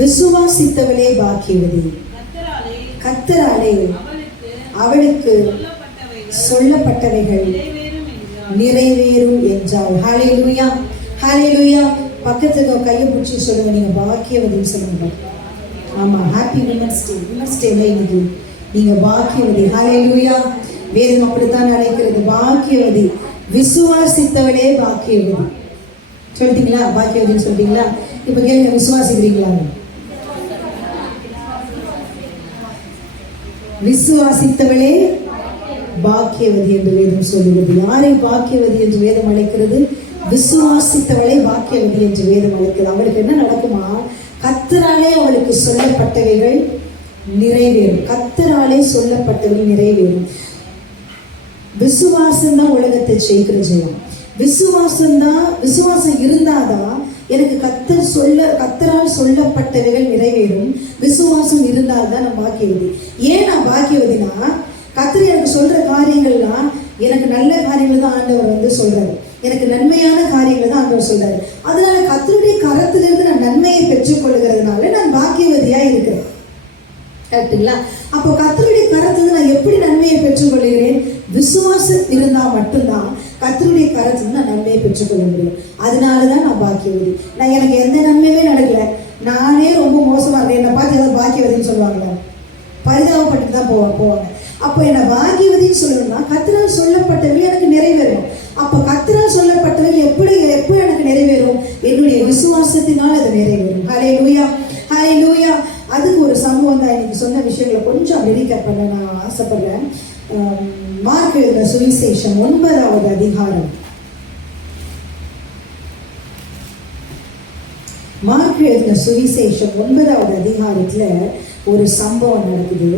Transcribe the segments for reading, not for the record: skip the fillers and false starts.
விசுவாசித்தவளே பாக்கியவதி. கர்த்தராலே அவளுக்கு சொல்லப்பட்டவைகள் நிறைவேறும் என்றாள். ஹல்லேலூயா, ஹல்லேலூயா. பக்கத்துல கையை பிடிச்சி சொல்லுங்க, நீங்க பாக்கியவதின்னு சொல்லுங்க. ஆமா, ஹாப்பி விமன்ஸ் டே. விமன்ஸ் டேல இன்னைக்கு நீங்க பாக்கியவதி. ஹல்லேலூயா. வேதம் அப்படித்தான் அழைக்கிறது, பாக்கியவதி. விசுவாசித்தவளே பாக்கியவதி. சொல்லிட்டீங்களா? பாக்கியவதின்னு சொல்லிட்டீங்களா? இப்ப கேளுங்க, விசுவாசிக்கிறீங்களா? விசுவாசித்தவளே பாக்கியவதி என்று வேதம் சொல்லுகிறது. யாரை பாக்கியவதி என்று வேதம் அழைக்கிறது? விசுவாசித்தவளை பாக்கியவதி என்று வேதம் அழைக்கிறது. அவளுக்கு என்ன நடக்குமா? கர்த்தராலே அவளுக்கு சொல்லப்பட்டவைகள் நிறைவேறும். கர்த்தராலே சொல்லப்பட்டவைகள் நிறைவேறும். விசுவாசம் தான் உலகத்தை ஜெயிக்கிற ஜெயம். விசுவாசம் இருந்தாதான் எனக்கு கர்த்தரால் சொல்லப்பட்டவைகள் நிறைவேறும். விசுவாசம் இருந்தால்தான் நான் பாக்கியவதி. ஏன் நான் பாக்கியவதினா, கர்த்தர் எனக்கு சொல்ற காரியங்கள்லாம் எனக்கு நல்ல காரியங்கள் தான் ஆண்டவர் சொல்றாரு. எனக்கு நன்மையான காரியங்கள் தான் ஆண்டவர் சொல்றாரு. அதனால கர்த்தருடைய கரத்திலிருந்து நான் நன்மையை பெற்றுக் கொள்ளுகிறதுனால நான் பாக்கியவதியா இருக்கிறேன். கரெக்டுங்களா? அப்போ கர்த்தருடைய கரத்திலிருந்து நான் எப்படி நன்மையை பெற்றுக் கொள்கிறேன்? விசுவாசம் இருந்தா மட்டும்தான் கர்த்தருடைய கரத்திலிருந்து நான் நன்மையை பெற்றுக்கொள்ள முடியும். அதனாலதான் நான் பாக்கியவதி. எனக்கு எந்த நன்மையுமே நடக்கல, நானே ரொம்ப மோசமா இருக்கேன், என்னை பார்த்து ஏதாவது பாக்கியவதின்னு சொல்லுவாங்களா? பரிதாபப்பட்டு தான் போவாங்க. அப்போ என்ன பாக்கியவதின்னு சொல்லணும்னா கர்த்தரால் சொல்லப்பட்டவை எனக்கு நிறைவேறும். அப்போ கர்த்தரால் சொல்லப்பட்டவை எப்போ எனக்கு நிறைவேறும்? என்னுடைய விசுவாசத்தினால் அது நிறைவேறும். ஹல்லேலூயா, ஹல்லேலூயா. அதுக்கு ஒரு சம்பவம் தான் இன்னைக்கு சொன்ன விஷயங்களை கொஞ்சம் ரீகேப் பண்ண நான் ஆசைப்படுறேன். மார்க் எழுதின சுவிசேஷம் 9வது அதிகாரம். மார்க் எழுதின சுவிசேஷம் 9வது அதிகாரத்துல ஒரு சம்பவம் நடக்குது.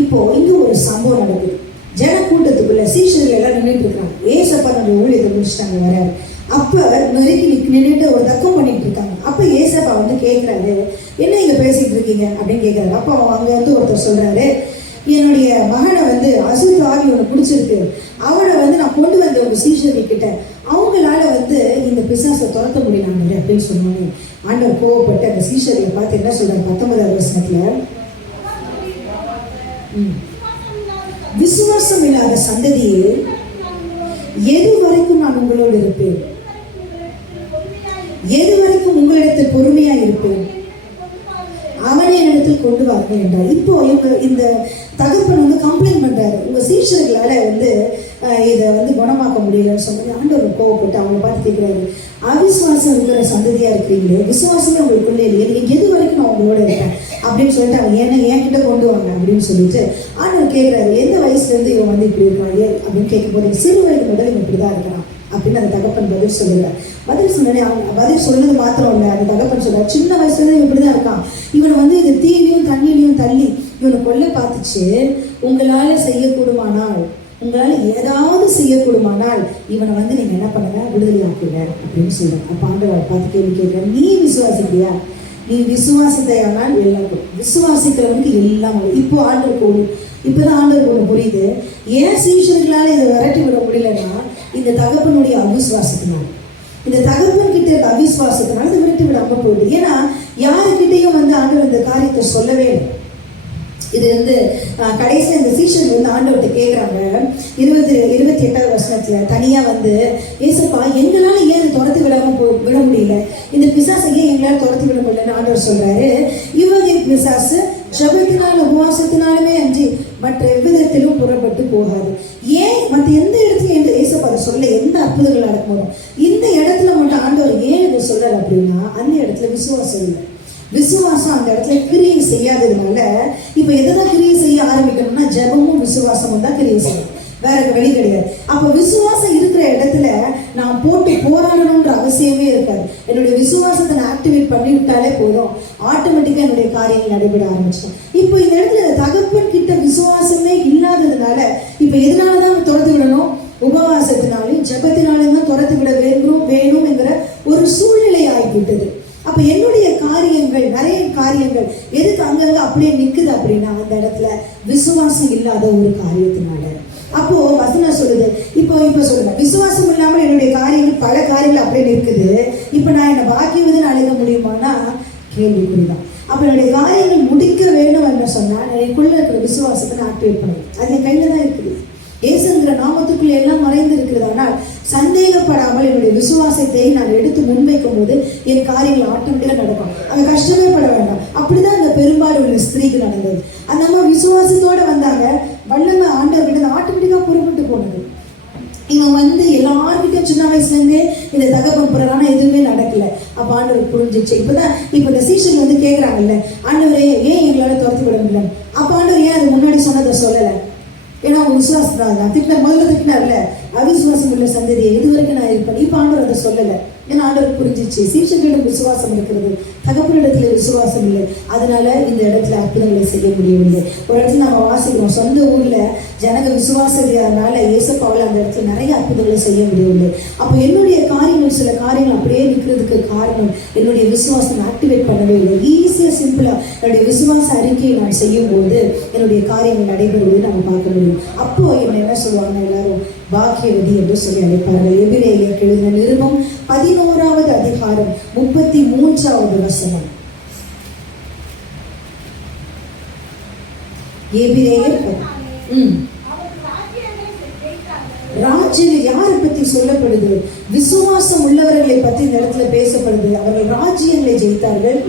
இப்போ இங்க ஒரு சம்பவம் நடக்குது. ஜன கூட்டத்துக்குள்ள சீஷர்கள் எல்லாம் நின்றுட்டு இருக்காங்க. ஏசப்பா நம்ம ஊழியத்தை முடிச்சுட்டாங்க, வராரு. அப்ப நெருக்கி நின்றுட்டு ஒரு தக்கம் பண்ணிட்டு இருக்காங்க. அப்ப ஏசப்பா கேட்கிறாரு, என்ன இங்க பேசிட்டு இருக்கீங்க அப்படின்னு கேட்கிறாரு. அப்ப அங்க ஒருத்தர் சொல்றாரு, என்னுடைய மகனை அசுத்த ஆவி ஒண்ணு பிடிச்சிருக்கு, அவனை நான் கொண்டு வந்த ஒரு சீஷர்கள் கிட்ட, அவங்களால இந்த பிசாசை துரத்த முடியலாங்க அப்படின்னு சொன்னாங்க. ஆண்டவர் கோவப்பட்டு அந்த சீஷர்களை பார்த்து என்ன சொல்றாரு? 19வது வசனத்துல, விசுவாசம் இல்லாத சந்ததியே, எது வரைக்கும் நான் உங்களோடு இருப்பேன்? எது வரைக்கும் உங்களிடத்தில் பொறுமையா இருப்பேன்? அவனை என்னிடத்தில் கொண்டு வார்கள் என்றார். இப்போ இந்த தகப்பன் கம்ப்ளைண்ட் பண்றாரு, உங்க சீஷர்களால இதை குணமாக்க முடியலன்னு சொன்னது. ஆண்டவர் கோவப்பட்டு அவங்களை பார்த்து கேட்கிறாரு, அவிசுவாசம் இருக்கிற சந்ததியா இருக்கிறீங்களே, விசுவாசமே உங்களுக்குள்ளே இல்லையே, நீங்க எது வரைக்கும் நான் உங்களோட இருக்கேன் அப்படின்னு சொல்லிட்டு அவங்க என்கிட்ட கொண்டு வாங்க அப்படின்னு சொல்லிட்டு ஆண்டவர் கேட்கிறாரு, எந்த வயசுல இருந்து இவன் இப்படி இருக்காங்க அப்படின்னு கேட்கும் போது, சிறு வயது முதல் இவன் இப்படிதான் இருக்கிறான் அப்படின்னு அந்த தகப்பன் பதில் சொல்லுறாரு. பதில் சொன்னே அவங்க பதில் சொன்னது மாத்திரம் இல்லை, அந்த தகப்பன் சொல்றாரு, சின்ன வயசுல இருந்து இப்படிதான் இருக்கான், இவனை இந்த தீயிலையும் தண்ணியிலையும் தள்ளி இவனை கொல்ல பார்த்துச்சு, உங்களால செய்யக்கூடுமானால், உங்களால ஏதாவது செய்யக்கூடுமானால் இவனை நீங்க என்ன பண்ணுங்க, விடுதலை ஆக்குங்க அப்படின்னு சொல்றாங்க. அப்ப ஆண்டவர் பார்த்து கேள்வி கேட்கிறேன், நீ விசுவாசிக்கிறியா? நீ விசுவாசித்தையானால் எல்லாம் விசுவாசிக்கிறவனுக்கு எல்லாம். இப்போ இப்பதான் ஆண்டவருக்கு ஒண்ணு புரியுது, ஏன் சீஷர்களால இதை விரட்டி விட முடியலன்னா இந்த தகப்பனுடைய அவிசுவாசத்தினால. இந்த தகப்பன் கிட்ட இருக்க அவிசுவாசத்தினால இதை விரட்டி விடாம போகுது. ஏன்னா யாருக்கிட்டையும் ஆண்டவர் இந்த காரியத்தை சொல்லவே இல்லை. இது கடைசியா இந்த சீஷர்கள் ஆண்டவர்கிட்ட கேட்கிறாங்க. 28வது வசனத்துல தனியா ஏசப்பா, எங்களால ஏன் துரத்தி விட முடியல, இந்த பிசாசை ஏன் எங்களால துரத்தி விட முடியலன்னு ஆண்டவர் சொல்றாரு. இவங்க பிசாசு ஜபத்தினால உபவாசத்தினாலுமே அன்றி மற்ற எவ்விதத்திலும் புறப்பட்டு போகாது. ஏன் மற்ற எந்த இடத்துல ஏசப்பா அதை சொல்ல, எந்த அற்புதங்கள் நடக்கும், இந்த இடத்துல மட்டும் ஆண்டவர் ஏன் இதை சொல்றாரு அப்படின்னா, அந்த இடத்துல விசுவாசம் இல்லை. விசுவாசம் அந்த இடத்துல கிரியை செய்யாததுனால இப்ப எதான் கிரியை செய்ய ஆரம்பிக்கணும்னா, ஜெபமும் விசுவாசமும் தான் கிரியை செய்யும், வேற வழி கிடையாது. அப்ப விசுவாசம் இருக்கிற இடத்துல நான் போட்டு போராடணுன்ற அவசியமே இருக்காது. என்னுடைய விசுவாசத்தை நான் ஆக்டிவேட் பண்ணி விட்டாலே போதும், ஆட்டோமேட்டிக்கா என்னுடைய காரியங்கள் நடைபெற ஆரம்பிச்சிடும். இப்போ இந்த இடத்துல தகப்பன் கிட்ட விசுவாசமே இல்லாததுனால இப்ப எதனாலதான் துரத்து விடணும்? உபவாசத்தினாலும் ஜெபத்தினாலும் தான் துரத்து விட வேணும் என்கிற ஒரு சூழ்நிலை ஆகிவிட்டது. அப்ப என்னுடைய காரியங்கள், நிறைய காரியங்கள் எதுக்கு அங்கங்க அப்படியே நிக்குது அப்படின்னா அந்த இடத்துல விசுவாசம் இல்லாத ஒரு காரியத்தினால. அப்போ வசனம் சொல்லுது, இப்போ சொல்லுங்க, விசுவாசம் இல்லாமல் என்னுடைய காரியங்கள், பல காரியங்கள் அப்படியே நிற்குது. இப்ப நான் என்ன பாக்கியவதுன்னு அழைக்க முடியுமானா கேள்விக்குறிதான். அப்ப என்னுடைய காரியங்கள் முடிக்க வேண்டும் என்று சொன்னா எனக்குள்ள இருக்கிற விசுவாசத்தை நான் ஆக்டிவேட் பண்ணுவேன். அது என் கையில தான் இருக்குது. இயேசுங்கிற நாமத்துக்குள்ள எல்லாம் மறைந்து இருக்கிறது. ஆனால் சந்தேகப்படாமல் என்னுடைய விசுவாசத்தை நான் எடுத்து முன்வைக்கும் போது என் காரியங்கள் ஆட்டோமேட்டிக்கா நடக்கும். அங்க கஷ்டமே பட வேண்டாம். அப்படிதான் அந்த பெரும்பாலும் உள்ள ஸ்திரீக்கு நடந்தது. அந்த அம்மா விசுவாசத்தோட வந்தாங்க, வல்லமை ஆண்டவர்கிட்ட ஆட்டோமேட்டிக்கா புறப்பட்டு போனது. இவன் வந்து எல்லார்கிட்டையும் சின்ன வயசுல இருந்தே இந்த தகப்பன் புறானா எதுவுமே நடக்கல. அப்ப ஆண்டவர் புரிஞ்சிச்சு. இப்ப இந்த சீசன் வந்து கேக்குறாங்கல்ல, ஆண்டவரே ஏன் எங்களால துரத்தி விட முடியல? அப்ப ஆண்டவர் ஏன் அது முன்னாடி சொன்னதை சொல்லல? ஏன்னா அவங்க விசுவாசம் தான் திட்டினார், முதல்ல திட்டினார்ல, அவிசுவாசம் உள்ள சந்ததியை இதுவரைக்கும் நான் இருப்பேன். இப்ப ஆண்டவர் அதை சொல்லல. ஏன்னா ஆண்டவர் புரிஞ்சிச்சு, சீஷர்களிடம் விசுவாசம் இருக்கிறது, தகப்பனிடத்துல விசுவாசம் இல்லை. அதனால இந்த இடத்துல அற்புதங்களை செய்ய முடியவில்லை. ஒரு இடத்துல நம்ம வாசிக்கிறோம், சொந்த ஊர்ல ஜனங்க விசுவாசத்தினால இயேசுப்பாவால் அந்த இடத்துல நிறைய அற்புதங்களை செய்ய முடியவில்லை. அப்போ என்னுடைய காரியங்கள், சில காரியங்கள் அப்படியே நிற்கிறதுக்கு காரணம் என்னுடைய விசுவாசம் ஆக்டிவேட் பண்ணவே இல்லை. ஈஸியா சிம்பிளா என்னுடைய விசுவாச அறிக்கையை நான் செய்யும் போது என்னுடைய காரியங்கள் நடைபெறுவதை நம்ம பார்க்க முடியும். அப்போ என்ன சொல்லுவாங்க எல்லாரும், பாக்கியவதி என்று சொல்லி அழைப்பார்கள். எபிரேயர் எழுதின நிருபம் 11வது அதிகாரம் 33வது வசனம். எபிரேயர் ராஜ்யம் யாரை பத்தி சொல்லப்படுது? விசுவாசம் உள்ளவர்களை பத்தி இந்த இடத்துல பேசப்படுது. அவர்கள் ராஜ்யங்களை ஜெயித்தார்கள்.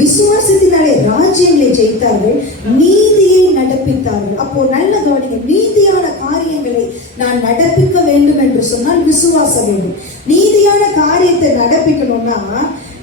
விசுவாசத்தினாலே ராஜ்யங்களை ஜெயித்தார்கள், நீதியை நடப்பித்தார்கள். அப்போ நல்ல கவனிங்க, நீதியான காரியங்களை நான் நடப்பிக்க வேண்டும் என்று சொன்னால் விசுவாசம் வேண்டும். நீதியான காரியத்தை நடப்பிக்கணும்னா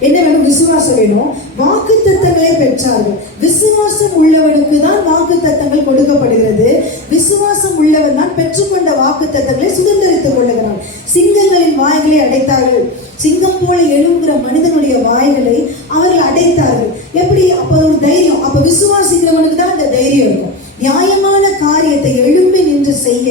என்ன வேணும்? விசுவாசம் வேணும். வாக்கு தத்தங்களை பெற்றார்கள். விசுவாசம் உள்ளவனுக்கு தான் வாக்கு தத்தங்கள் கொடுக்கப்படுகிறது. விசுவாசம் உள்ளவன் தான் பெற்றுக்கொண்ட வாக்கு தத்தங்களை சுதந்திரித்துக் கொள்ளுகிறான். சிங்கங்களின் வாய்களை அடைத்தார்கள். சிங்கம் போல எழும்புகிற மனிதனுடைய வாய்களை அவர்கள் அடைத்தார்கள். எப்படி? அப்ப ஒரு தைரியம். அப்ப விசுவாசிக்கிறவனுக்கு தான் அந்த தைரியம் இருக்கும். நியாயமான காரியத்தை எழும்பி நின்று செய்ய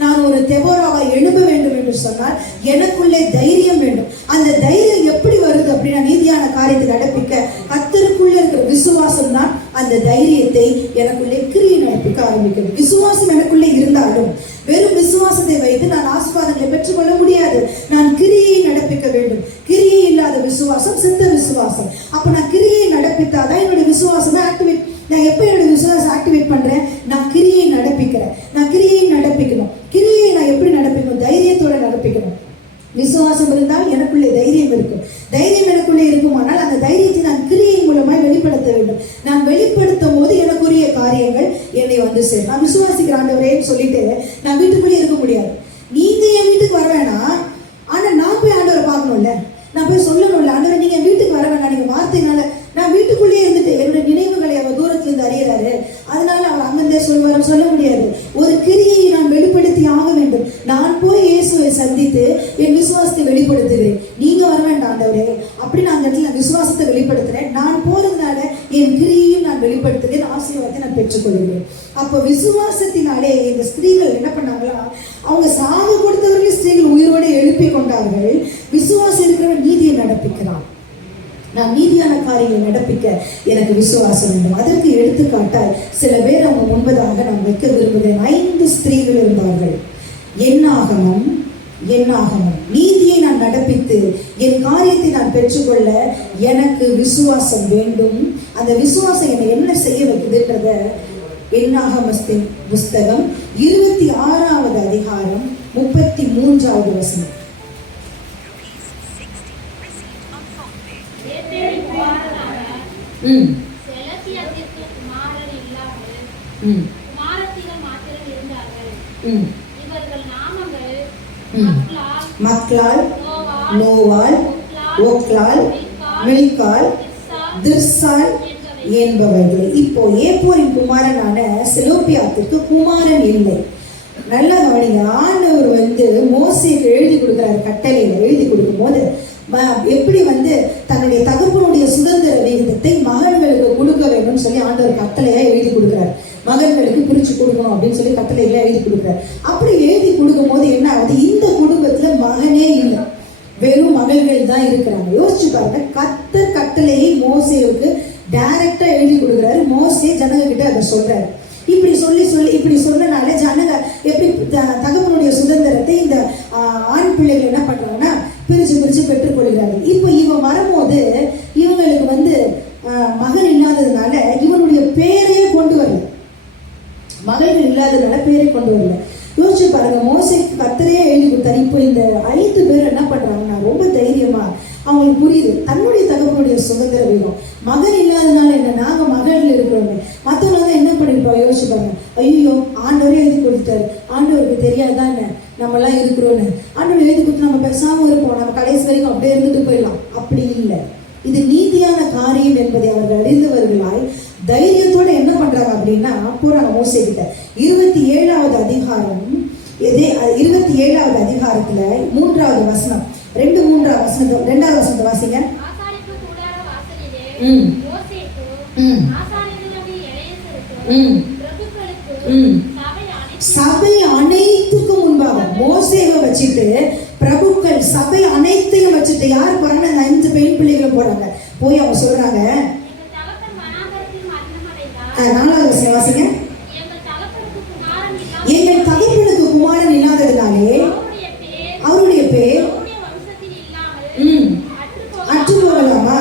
நான் ஒரு தெபோராவா எழும்ப வேண்டும் என்று சொன்னால் எனக்குள்ளே தைரியம் வேண்டும். அந்த தைரியம் எப்படி வருது அப்படின்னா, நீதியான காரியத்தை நடப்பிக்க கர்த்தருக்குள்ளே இருக்கிற விசுவாசம் தான் அந்த தைரியத்தை எனக்குள்ளே கிரியை நடப்பிக்க ஆரம்பிக்கிறது. விசுவாசம் எனக்குள்ளே இருந்தாலும் வெறும் விசுவாசத்தை வைத்து நான் ஆசீர்வாதங்களை பெற்றுக்கொள்ள முடியாது. நான் கிரியை நடப்பிக்க வேண்டும். கிரியை இல்லாத விசுவாசம் செத்த விசுவாசம். அப்ப நான் கிரியை நடப்பித்தாதான் என்னுடைய விசுவாசமே ஆக்டிவேட். நான் எப்ப என்னுடைய விசுவாசம் ஆக்டிவேட் பண்றேன்? நான் கிரியை நடப்பிக்கிறேன். நான் கிரியை நடப்பிக்கணும். கிரியை நான் எப்படி நடப்பிக்கணும்? தைரியத்தோட நடப்பிக்கணும். விசுவாசம் இருந்தால் எனக்குள்ளே தைரியம் இருக்கும். தைரியம் எனக்குள்ளே இருக்குமானால் அந்த தைரியத்தை நான் கிரியின் மூலமாய் வெளிப்படுத்த வேண்டும். நான் வெளிப்படுத்தும் போது எனக்குரிய காரியங்கள் என்னை வந்து சேரும். நான் விசுவாசிக்கிற ஆண்டவரேன்னு சொல்லிட்டு நான் வீட்டுக்குள்ளேயே இருக்க முடியாது. நீங்க என் வீட்டுக்கு வர வேணாம், ஆனா நான் போய் ஆண்டவரை பார்க்கணும்ல, நான் போய் சொல்லணும்ல, ஆண்டவரை நீங்க என் வீட்டுக்கு வர வேணாம், நீங்க வார்த்தையினால. நான் வீட்டுக்குள்ளேயே இருந்துட்டு என்னுடைய நினைவுகளை அவர் தூரத்துல இருந்து அறியறாரு, அதனால அவர் அங்கந்தே சொல்வார் சொல்ல முடியாது. ஒரு கிரியை நான் வெளிப்படுத்தி ஆக வேண்டும். நான் போய் இயேசுவை சந்தித்து என் விசுவாசத்தை வெளிப்படுத்துகிறேன். நீங்க வர வேண்டாம் ஆண்டவரே, அப்படி நான் அந்த இடத்துல விசுவாசத்தை வெளிப்படுத்துறேன். நான் போறதுனால என் கிரியையும் நான் வெளிப்படுத்துகிறேன், ஆசீர்வாதத்தை நான் பெற்றுக்கொள்கிறேன். அப்ப விசுவாசத்தினாலே இந்த ஸ்திரீகள் என்ன பண்ணாங்களா, அவங்க சாவு கொடுத்தவர்கள் ஸ்திரீகள் உயிரோடு எழுப்பி கொண்டார்கள். விசுவாசம் இருக்கிறவன் நீதியை நடப்பிக்கிறான். நான் நீதியான காரியங்களை நடப்பிக்க எனக்கு விசுவாசம் வேண்டும். அதற்கு எடுத்துக்காட்டால் சில பேர் அவங்க முன்பதாக நான் வைக்க விரும்புகிறேன். 5 ஸ்திரீகள் இருந்தார்கள். என்னாகமம் நீதியை நான் நடப்பித்து என் காரியத்தை நான் பெற்றுக்கொள்ள எனக்கு விசுவாசம் வேண்டும். அந்த விசுவாசம் என்னை என்ன செய்ய வைக்குதுன்றத என்னாகமத்தின் புஸ்தகம் 26வது அதிகாரம் 33வது வசனம். மக்லால், நோவால், ஓக்லால், மில்கால், திர்சால் என்பவர்களே. இப்போ ஏப்போரின் குமாரனான செலோப்பியாத்துக்கு குமாரன் இல்லை. நல்லா கவனிங்க. ஆண்டவர் வந்து மோசேக்கு எழுதி கொடுக்குறாரு, கட்டளையில எழுதி கொடுக்கும் போது எப்படி வந்து தன்னுடைய தகப்பனுடைய சுதந்திர விகிதத்தை மகன்களுக்கு கொடுக்க வேணும்னு சொல்லி ஆண்டவர் கட்டளையா எழுதி கொடுக்குறாரு. மகன்களுக்கு பிரிச்சு கொடுக்கணும் அப்படின்னு சொல்லி கட்டளையில எழுதி கொடுக்குறாரு. அப்படி எழுதி கொடுக்கும் போது என்ன ஆகுது, இந்த குடும்பத்துல மகனே இல்லை, வெறும் மகள்கள் தான் இருக்கிறாங்க. யோசிச்சு பாருங்க, கர்த்தர் கட்டளையை மோசேவுக்கு டைரக்டா எழுதி கொடுக்குறாரு. மோசே ஜனங்க கிட்ட அதை சொல்றாரு. இப்படி சொன்னனால ஜனங்க எப்படி தகப்பனுடைய சுதந்திரத்தை இந்த ஆண் பிள்ளைகள் என்ன பண்றாங்கன்னா பிரிச்சு பெற்றுக்கொள்கிறார்கள். இப்போ இவன் வரும்போது இவங்களுக்கு வந்து மகன் இல்லாததுனால இவனுடைய பேரையே கொண்டு வரல, மகள்கள் இல்லாததுனால பேரை கொண்டு வரல. யோசிச்சு பாருங்க, மோசேக்கு கர்த்தரே எழுதி கொடுத்தாரு. இப்போ இந்த 5 பேர் என்ன பண்றாங்கன்னா ரொம்ப தைரியமா, அவங்களுக்கு புரியுது தன்னுடைய தகப்பனுடைய சுதந்திர வேணும். மகன் இல்லாதனால என்ன, நாங்க மகள்கள் இருக்கிறோமே, மற்றவங்க தான் என்ன பண்ணிருப்போம். யோசிச்சு பாருங்க, ஐயோ ஆண்டவரே எழுதி கொடுத்தாரு, ஆண்டவருக்கு தெரியாதானே நம்ம எல்லாம் இருக்கிறோன்னு. ஆண்டவர் எழுதி கொடுத்து நம்ம பேசாம இருப்போம், நம்ம கடைசி வரைக்கும் அப்படியே இருந்துட்டு போயிடலாம். அப்படி இல்லை, இது நீதியான காரியம் என்பதை அவர்கள் அறிந்தவர்களாய் தைரியத்தோட என்ன பண்றாங்க அப்படின்னா போறாங்க மோசே கிட்ட. 27வது அதிகாரம், 27வது அதிகாரத்துல 3வது வசனம், 2-3 வசனம், 2வது வசனத்தை வாசிங்க. சபை அனைத்துக்கும் முன்பாக மோசேவை வச்சுட்டு பிரபுக்கள் சபை அனைத்தையும் வச்சுட்டு யார் போறாங்க, அந்த 5 பெண் பிள்ளைகளும் போறாங்க. போய் அவங்க சொல்றாங்க, 4வது வாசிங்க. எங்கள் தகப்பனுக்கு குமாரன் இல்லாததுனாலே அவருடைய பேர் அற்று போகலாமா,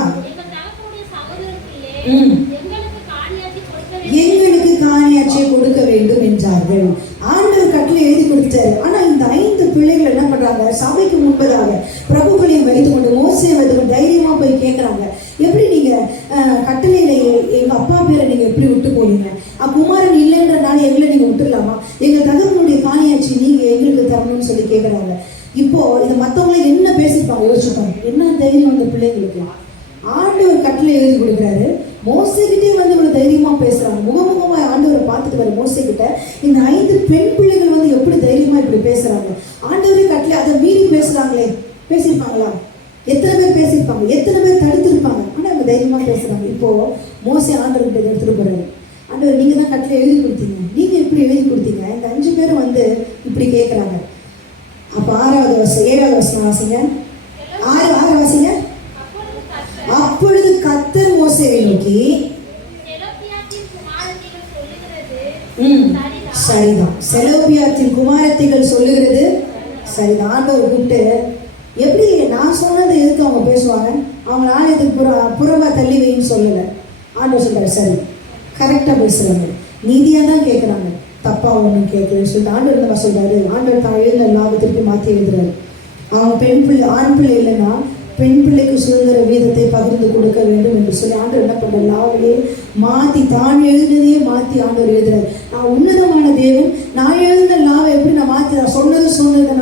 எங்களுக்கு காணியாட்சியை கொடுக்க வேண்டும் என்றார்கள். ஆண்டவர் கட்டளை எழுதி கொடுத்தாரு. ஆனா இந்த 5 பிள்ளைகள் என்ன பண்றாங்க, சபைக்கு முன்பதாக பிரபுக்களையும் வைத்துக் கொண்டு மோசேயை வைத்துக்கொண்டு தைரியமா போய் கேட்கறாங்க, எப்படி நீங்க கட்டளையில எங்க அப்பா பேரை நீங்க எப்படி விட்டு போறீங்க, குமாரன் இல்லைன்றனால எங்களை நீங்க விட்டுடலாமா, எங்க தகவனுடைய காணியாட்சி நீங்க எங்களுக்கு தரணும்னு சொல்லி கேட்கறாங்க. இப்போ இதை மற்றவங்களை என்ன பேசிப்பாங்க யோசிச்சுப்பாங்க, என்ன தைரியம் அந்த பிள்ளைங்களுக்கு. ஆண்டவர் கட்டளை எழுதி கொடுக்குறாரு, மோசேகிட்டே வந்து இவ்வளவு தைரியமா பேசுறாங்க. முகமுகமா ஆண்டவரை பார்த்துட்டு வர மோசே கிட்ட இந்த 5 பெண் பிள்ளைகள் வந்து எப்படி தைரியமா இப்படி பேசுறாங்க. ஆண்டவரே கட்டளை, அதை மீறி பேசுறாங்களே, பேசியிருப்பாங்களா? எத்தனை பேர் பேசியிருப்பாங்க, எத்தனை பேர் தடுத்திருப்பாங்க. ஆனா அவங்க தைரியமா பேசுறாங்க. இப்போ மோசே ஆண்டவர் கிட்ட எடுத்துட்டு போறாரு. ஆண்டவர், நீங்க தான் கட்டளை எழுதி கொடுத்தீங்க, நீங்க எப்படி எழுதி கொடுத்தீங்க, இந்த 5 பேரும் வந்து இப்படி கேட்கறாங்க. அப்ப 6வது வசனம், 7வது வசனம் வாசிங்க. 6 வாசிங்க. அப்பொழுது கர்த்தர் மோசேவை நோக்கி, சரிதான், செலோப்பியாத்தின் குமாரத்திகள் சொல்லுகிறது சரிதான். ஆண்டவர் கூப்பிட்டு, எப்படி நான் சொன்னதை எதுக்கு அவங்க பேசுவாங்க, அவங்க ஆலயத்துக்கு புறமா தள்ளி வைன்னு சொல்லல. ஆண்டவர் சொல்றாரு, சரி கரெக்டா பேசுறாங்க, நீதியா தான் கேட்கறாங்க, தப்பா ஒண்ணும் கேட்கலன்னு சொல்லிட்டு ஆண்டவர் நம்ம சொல்றாரு. ஆண்டவர் தான் எழுந்த லாபத்திற்கு மாற்றி எழுதுறாரு. அவன் பெண் பிள்ளை ஆண் பிள்ளை இல்லைன்னா பெண் பிள்ளைக்கு சுதந்திர வீதத்தை பகிர்ந்து கொடுக்க வேண்டும் என்று சொல்லி ஆண்டவர் என்ன பண்ற, லாவையே மாத்தி தான் எழுதினதையே மாத்தி ஆண்டவர் எழுதுறாரு. நான் உன்னதமான தேவன், நான் எழுதின லாவை எப்படி நான் மாத்தி, நான் சொன்னது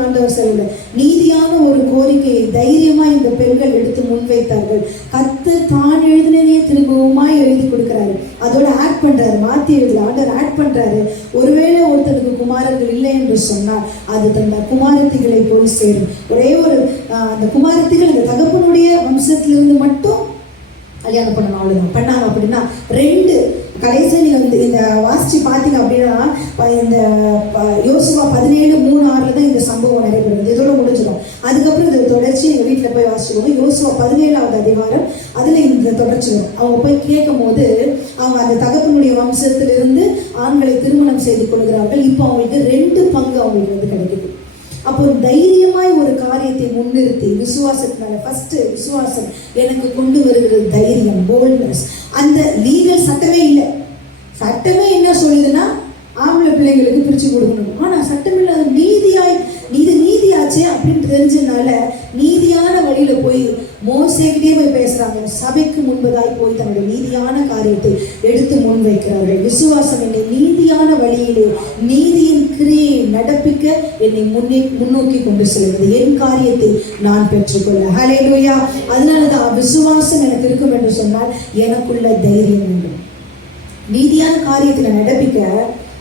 ஆண்டவர் சொல்லல. நீதியான ஒரு கோரிக்கையை தைரியமா இந்த பெண்கள் எடுத்து முன்வைத்தார்கள். கர்த்தர் தான் எழுதினதையே திரும்பவுமாய் எழுதி கொடுக்கிறாரு. அதோட ஆட் பண்றாரு, மாத்தி எழுதுற ஆண்டவர் ஆட் பண்றாரு. ஒருவேளை ஒருத்தருக்கு குமாரர்கள் இல்லை என்று சொன்னால் அது தந்த குமாரத்திகளை போய் சேரும். ஒரே ஒரு அந்த குமாரத்திகள் இந்த தகப்பனுடைய வம்சத்திலிருந்து மட்டும் கல்யாணம் பண்ணணும், அவ்வளவுதான். பண்ணாங்க அப்படின்னா 2 கடைசி நீங்க வந்து இந்த வாசிச்சு பாத்தீங்க அப்படின்னா இந்த யோசுவா 17:3-6 தான் இந்த சம்பவம் நடைபெறுது. இதோட முடிஞ்சிடும். அதுக்கப்புறம் இந்த தொடர்ச்சி எங்க வீட்டுல போய் வாசிச்சுக்கோங்க. யோசுவா 17வது அதிகாரம், அதுல இந்த தொடர்ச்சி வரும். அவங்க போய் கேட்கும் போது அவங்க அந்த தகப்பனுடைய வம்சத்திலிருந்து ஆண்களை திருமணம் செய்து கொள்கிறார்கள். இப்போ அவங்களுக்கு 2 பங்கு அவங்களுக்கு வந்து கிடைக்குது. அப்போ தைரியமாய் ஒரு காரியத்தை முன்னிறுத்தி விசுவாசத்தினால, ஃபர்ஸ்ட் விசுவாசம் எனக்கு கொண்டு வருகிறது தைரியம், போல்ட்னஸ். அந்த லீகல் சட்டமே இல்லை. சட்டமே என்ன சொல்லுதுன்னா ஆம்பளை பிள்ளைங்களுக்கு பிரிச்சு கொடுக்கணும். ஆனா சட்டம் இல்லாத நீதியாச்சே அப்படின்னு தெரிஞ்சதுனால நீதியான வழியில போய் மோசேக்கிட்டே போய் பேசுறாங்க. சபைக்கு முன்பதாய் போய் தன்னுடைய நீதியான காரியத்தை எடுத்து முன்வைக்கிறார்கள். விசுவாசம் என்னை நீதியான வழியிலே நீதியின் கிரியை நடப்பிக்க என்னை முன்னோக்கி கொண்டு செல்வது, என் காரியத்தை நான் பெற்றுக்கொள்ள. ஹல்லேலூயா. அதனாலதான் விசுவாசம் எனக்கு இருக்கும் என்று சொன்னால் எனக்குள்ள தைரியம் உண்டு. நீதியான காரியத்தை நடப்பிக்க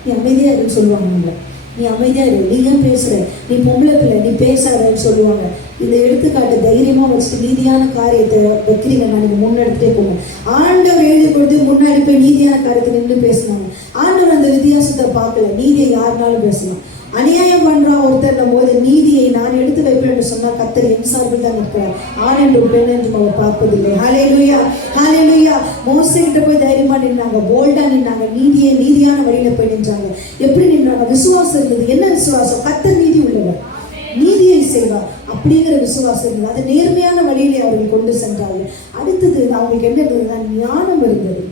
நீ அமைதியா இருக்குன்னு சொல்லுவாங்க. நீ அமைதியா இரு, நீ ஏன் பேசுற, நீ பொம்பளை பிள்ளை, நீ பேசாதன்னு சொல்லுவாங்க. இந்த எடுத்துக்காட்டு தைரியமா வச்சுட்டு நீதியான காரியத்தை வைக்கிறீங்கன்னா நீங்க முன்னெடுத்துட்டே போங்க. ஆண்டவர் எழுதி கொடுத்து முன்னாடி போய் நீதியான காரியத்தை நின்று பேசினாங்க. ஆண்டவர் அந்த வித்தியாசத்தை பார்க்கல. நீதியை யாருனாலும் பேசலாம். அநியாயம் பண்றான் ஒருத்தர் போது நீதியை நான் எடுத்து வைப்பேன் என்று சொன்னா கர்த்தர் என் சார்பில் தான் நிற்கிறார். ஆண் என்றும் பெண் என்றும் அவர் பார்ப்பதில்லை. ஹல்லேலூயா, ஹல்லேலூயா. மோசே கிட்ட போய் தைரியமா நின்னாங்க, போல்டா நின்னாங்க, நீதியான வழியில போய் நின்றாங்க. எப்படி நின்றாங்க? விசுவாசம் இருந்தது. என்ன விசுவாசம்? கர்த்தர் நீதி உள்ளவர், நீதியை செய்வார் அப்படிங்கிற விசுவாசம் இருந்தது. அது நேர்மையான வழியிலே அவர்கள் கொண்டு சென்றார்கள். அடுத்தது அவங்களுக்கு என்ன இருந்ததுன்னா ஞானம் இருந்தது.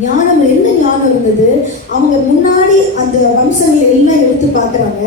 ஞானம் என்ன ஞானம் இருந்தது? அவங்க முன்னாடி அந்த வம்சங்களை எல்லாம் எடுத்து பார்க்குறாங்க.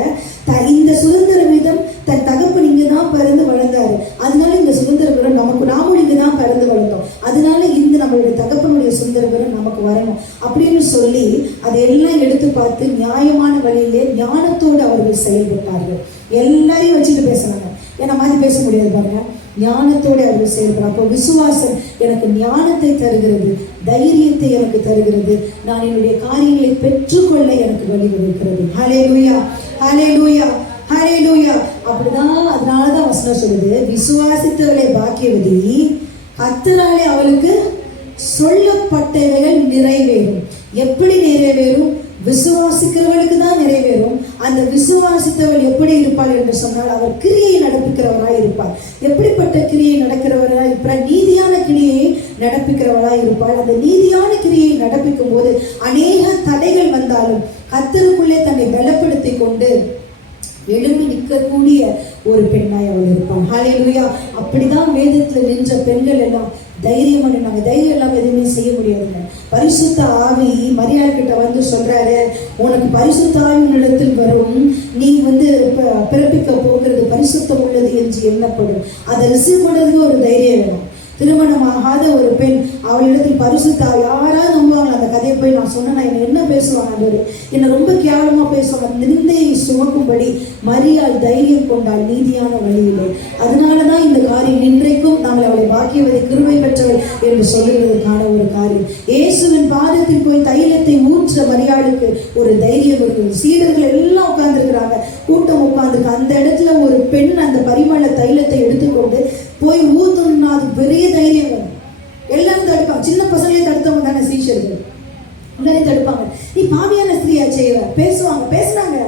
இந்த சுதந்திர வீதம் தன் தகப்பன் இங்கதான் பிறந்து வளர்ந்தாரு, அதனால இந்த சுதந்திர வீரம் நாமும் இங்கதான் பிறந்து வளர்ந்தோம், அதனால இந்த நம்மளுடைய தகப்பனுடைய சுதந்திர வீரம் நமக்கு வரணும் அப்படின்னு சொல்லி அதையெல்லாம் எடுத்து பார்த்து நியாயமான வழியிலே ஞானத்தோடு அவர்கள் செயல்பட்டார்கள். எல்லாரையும் வச்சுட்டு பேசுறாங்க. ஏன்னா மாதிரி பேச முடியாது பாருங்க. ஞானத்தோடு அவர்கள் செயல்படுறாங்க. அப்போ விசுவாசம் எனக்கு ஞானத்தை தருகிறது, தைரியத்தை எனக்கு தருகிறது, நான் என்னுடைய காரியங்களை பெற்றுக்கொள்ள எனக்கு வழிவகுக்கிறது. ஹல்லேலூயா, ஹல்லேலூயா, ஹல்லேலூயா. அப்படிதான். அதனாலதான் வசனம் சொல்லுது, விசுவாசித்தவளை பாக்கியவதி, கர்த்தராலே அவளுக்கு சொல்லப்பட்டவைகள் நிறைவேறும். எப்படி நிறைவேறும்? விசுவாசிக்கிறவளுக்கு தான் நிறைவேறும். அந்த விசுவாசித்தவள் எப்படி இருப்பாள் என்று சொன்னால் அவர் கிரியை நடப்பிக்கிறவராய் இருப்பாள். எப்படிப்பட்ட கிரியை நடக்கிறவராய் இருப்பாள்? நீதியான கிரியை நடப்பிக்கிறவராய் இருப்பாள். அந்த நீதியான கிரியை நடப்பிக்கும் போது அநேக தடைகள் வந்தாலும் கர்த்தருக்குள்ளே தன்னை பலப்படுத்தி கொண்டு எழும்பி நிற்கக்கூடிய ஒரு பெண்ணாய் அவள் இருப்பாள். ஹல்லேலூயா. அப்படிதான் வேதத்துல நின்ற பெண்கள் எல்லாம் தைரியம் பண்ணாங்க. தைரியம் இல்லாம எதுவுமே செய்ய முடியாதுங்க. பரிசுத்த ஆவி மரியாள் கிட்ட வந்து சொல்றாரு, உனக்கு பரிசுத்த ஆவியின் இடத்தில் வரும், நீ பிறப்பிக்க போகிறது பரிசுத்தம் உள்ளது என்று எண்ணப்படும். அதை ரிசீவ் பண்ணதுக்கு ஒரு தைரியம் வேணும். திருமணமாகாத ஒரு பெண், அவளிடத்தில் பரிசுத்தா யாராவது நம்புவாங்க? அந்த கதையை போய் நான் சொன்னா என்ன பேசுவாங்க? என்னை ரொம்ப கேவலமா பேசுவாங்க. நிந்தையை சுமக்கும்படி மரியாள் தைரியம் கொண்டாள் நீதியான வழியிலே. அதனாலதான் இந்த காரியம் இன்றைக்கும் நாங்கள் அவளை பாக்கியவதை கிருபை பெற்றவள் என்று சொல்லுவதற்கான ஒரு காரியம். இயேசுவின் பாதத்தில் போய் தைலத்தை ஊற்ற மரியாளுக்கு ஒரு தைரியம் இருக்குது. சீடர்கள் எல்லாம் உட்கார்ந்துருக்கிறாங்க, கூட்டம் உட்கார்ந்துருக்கு. அந்த இடத்துல ஒரு பெண் அந்த பரிமள தைலத்தை எடுத்துக்கொண்டு போய் ஊத்தணும்னா அது பெரிய தைரியம் வரும். எல்லாரும் தடுப்பாங்க. சின்ன பசங்களே தடுத்தவங்க தானே சீஷர்கள், எல்லாரையும் தடுப்பாங்க. நீ பாவியான ஸ்திரீயா செய்வ பேசுவாங்க, பேசினாங்க.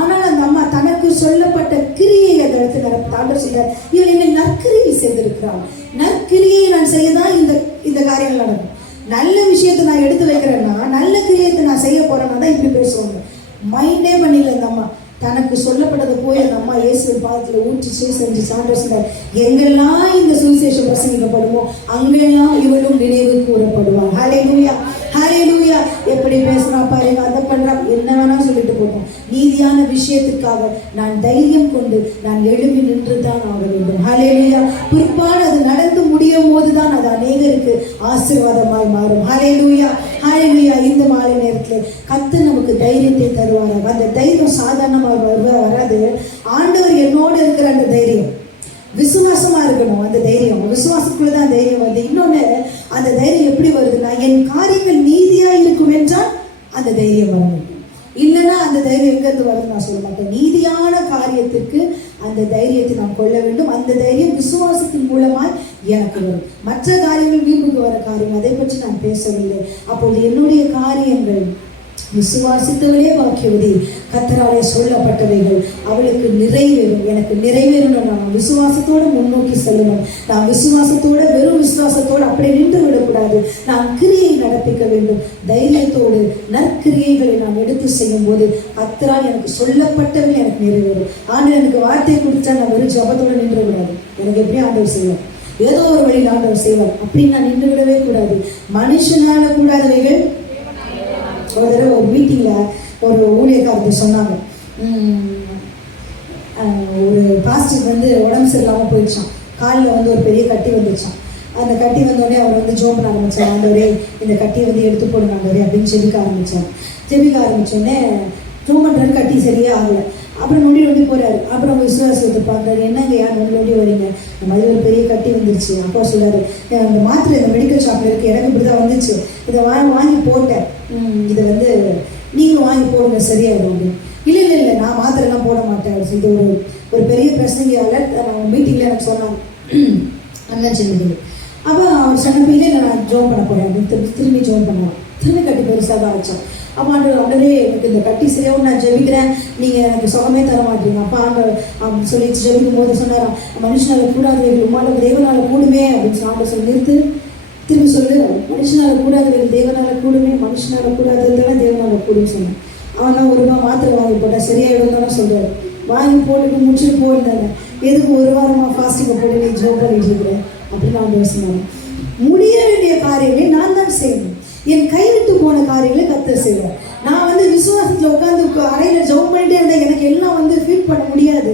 ஆனால் அந்த அம்மா தனக்கு சொல்லப்பட்ட கிரியை அந்த இடத்துல தாண்ட சொல்றார், இவள் என்னை நற்கிரியை செய்திருக்கிறாள். நற்கிரியை நான் செய்யதான் இந்த காரியங்கள் நடக்கும். நல்ல விஷயத்தை நான் எடுத்து வைக்கிறேன்னா, நல்ல கிரியத்தை நான் செய்ய போறேன்னா தான் இப்படி பேசுவாங்க. மைண்டே பண்ணிடல அந்த அம்மா. தனக்கு சொல்லப்பட்டதை போய் அந்த அம்மா இயேசுவின் பாதத்துல ஊற்றி செஞ்சு சான்று சொன்னார். எங்கெல்லாம் இந்த சுவிசேஷம் பிரசங்கிக்கப்படுமோ அங்கெல்லாம் இவளும் நினைவு கூறப்படுவார். ஹல்லேலூயா, ஹல்லேலூயா. எப்படி பேசுறா பாருங்க, அதை பண்றா, என்ன வேணா சொல்லிட்டு போட்டோம். நீதியான விஷயத்துக்காக நான் தைரியம் கொண்டு நான் எழுப்பி நின்று தான் ஆக வேண்டும். ஹல்லேலூயா. பிற்பாடு அது நடந்து முடியும் போதுதான் அது அநேகருக்கு ஆசீர்வாதமாய் மாறும். ஹல்லேலூயா, ஹல்லேலூயா. இந்த மாலை நேரத்தில் கர்த்தர் நமக்கு தைரியத்தை தருவார். அந்த தைரியம் சாதாரணமாக வராது. ஆண்டவர் என்னோடு இருக்கிற அந்த தைரியம், விசுவாசமா இருக்கணும். அந்த தைரியம் விசுவாசத்துக்குள்ளதான் தைரியம் வருது. இன்னொன்னு, அந்த தைரியம் எப்படி வருதுன்னா, என் காரியங்கள் நீதியா இருக்கும் என்றால் அந்த தைரியம் வரணும். இல்லைன்னா அந்த தைரியம் எங்கிருந்து வருது நான் சொல்ல மாட்டேன். நீதியான காரியத்திற்கு அந்த தைரியத்தை நாம் கொள்ள வேண்டும். அந்த தைரியம் விசுவாசத்தின் மூலமாய் எனக்கு வரும். மற்ற காரியங்கள் வீம்புக்கு வர காரியம், அதை பற்றி நான் பேசவில்லை. அப்போது என்னுடைய காரியங்கள் விசுவாசித்தவளே பாக்கியவதி, கர்த்தராலே சொல்லப்பட்டவைகள் அவளுக்கு நிறைவேறும், எனக்கு நிறைவேறணும். நான் விசுவாசத்தோட முன்னோக்கி செல்லணும். நான் விசுவாசத்தோட, வெறும் விசுவாசத்தோடு அப்படியே நின்று விடக்கூடாது. நான் கிரியை நடப்பிக்க வேண்டும். தைரியத்தோடு நற்கிரியைகளை நான் எடுத்து செய்யும் போது கர்த்தரால் எனக்கு சொல்லப்பட்டவை எனக்கு நிறைவேறும். ஆண்டவர் எனக்கு வார்த்தை கொடுத்தா நான் வெறும் ஜபத்தோடு நின்று விடாது. எனக்கு எப்படி ஆண்டவர் செய்வார்? ஏதோ ஒரு வழியில் ஆண்டவர் செய்வார். அப்படின்னு நான் நின்று விடவே கூடாது. மனுஷனால கூடாதவைகள். ஒரு தடவை ஒரு மீட்டிங்ல ஒரு ஊழியக்காரத்தை சொன்னாங்க, ஒரு பாஸ்டர் உடம்பு சரியில்லாமல் போயிடுச்சான். காலில் ஒரு பெரிய கட்டி வந்துச்சான். அந்த கட்டி வந்தோடனே அவர் ஜோம் பண்ண ஆரம்பிச்சார். ஆண்டவரே இந்த கட்டியை எடுத்து போடுங்க ஆண்டவரே அப்படின்னு ஜெபிக்க ஆரம்பித்தோடனே ஜோம் பண்ணுறாரு, கட்டி சரியே ஆகலை. அப்புறம் நொண்டி நொண்டி போகிறாரு. அப்புறம் அவங்க விசுவாசத்தை பார்க்குறாரு, என்னங்க யார் நொண்டி நொண்டி வரீங்க, இந்த மாதிரி ஒரு பெரிய கட்டி வந்துருச்சு. அப்பா சொல்கிறாரு, அந்த மாத்திரை இந்த மெடிக்கல் ஷாப்பில் இருக்குது, எனக்கு இப்படி தான் வந்துச்சு, இதை வாங்கி போட்டேன், இதை வந்து நீங்களும் வாங்கி போடுங்க சரியாயிடும் அப்படின்னு. இல்லை இல்லை இல்லை, நான் மாத்திரைலாம் போட மாட்டேன். இது ஒரு பெரிய பிரசங்கியாளர் மீட்டிங்கில் எனக்கு சொன்னாங்க, அண்ணன் சின்னது. அப்போ அவர் சொன்னப்போ இல்லை நான் ஜோம் பண்ண போகிறேன் அப்படின்னு திரும்பி ஜோம் பண்ணுவான். திரும்பி கட்டி பெருசாக தான் வச்சோம். அப்போ ஆண்டவரே எனக்கு இந்த கட்டி சரியாகவும் நான் ஜெபிக்கிறேன், நீங்கள் எனக்கு சுகமே தர மாட்டீங்க. அப்போ ஆண்டவர் சொல்லி ஜெபிக்கும் போது சொன்னாராம், மனுஷனால் கூடாதவைகள் உமால தேவனால் கூடுமே அப்படின்னு ஆண்டவர் சொல்லி திரும்பி சொல்லு, மனுஷனால் கூடாதவைகள் தேவனால் கூடுமே, மனுஷனால் கூடாததுதான் தேவனால் கூடுன்னு சொன்னேன். அவன் தான் ₹1 மாத்திரை வாங்கி போட்டால் சரியாயிடும் தானே சொல்கிறாரு. வாங்கி போட்டுட்டு முடிச்சுட்டு போயிருந்தாங்க. எதுக்கு 1 வாரமாக ஃபாஸ்டிங்கை போட்டு நீ ஜோம் பண்ணிட்டு இருக்கிறேன் அப்படின்னு ஆண்டவர் சொன்னாங்க. முடிய வேண்டிய காரியங்களை நான் தான் செய்யணும். என் கைவிட்டு போன காரியங்களை கர்த்தர் செய்வார். நான் வந்து விசுவாசத்தில் உட்காந்து அறையில் ஜெபம் பண்ணிட்டே இருந்தேன், எனக்கு எல்லாம் வந்து ஃபீல் பண்ண முடியாது.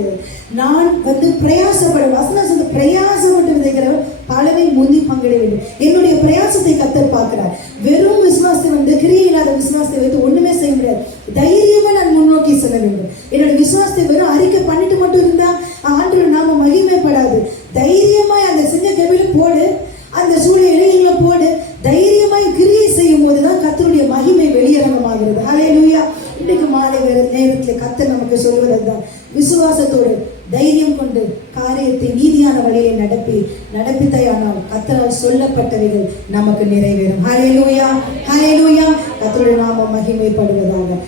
நான் வந்து பிரயாசப்பட வசனத்தை பிரயாசப்பட்டு விதைக்கிறவர் பலனை முந்தி பங்கிட வேண்டும். என்னுடைய பிரயாசத்தை கர்த்தர் பார்க்கிறார். வெறும் விசுவாசத்தை வந்து கிரியை இல்லாத விசுவாசத்தை வைத்து ஒண்ணுமே செய்ய முடியாது. தைரியமா நான் முன்னோக்கி செல்ல வேண்டும். என்னோட விசுவாசத்தை வெறும் அறிக்கை பண்ணிட்டு மட்டும் இருந்தா ஆண்டவர் நாம மகிமைப்படாது. தைரியமாய் அந்த செஞ்ச கபிலும் போடு, அந்த சூழ்நிலையில போடு, தைரியமாய் கிரியை செய்யும் போதுதான் கர்த்தருடைய மகிமை வெளியரங்கமாகிறது. ஹல்லேலூயா. இன்னைக்கு மாலை நேரத்தில் கர்த்தர் நமக்கு சொல்வதுதான், விசுவாசத்தோடு தைரியம் கொண்டு காரியத்தை நீதியான வழியை நடப்பித்தானால் கர்த்தரால் சொல்லப்பட்டவைகள் நமக்கு நிறைவேறும். ஹல்லேலூயா, ஹல்லேலூயா. கர்த்தருடைய நாமம் மகிமைப்படுவதாக.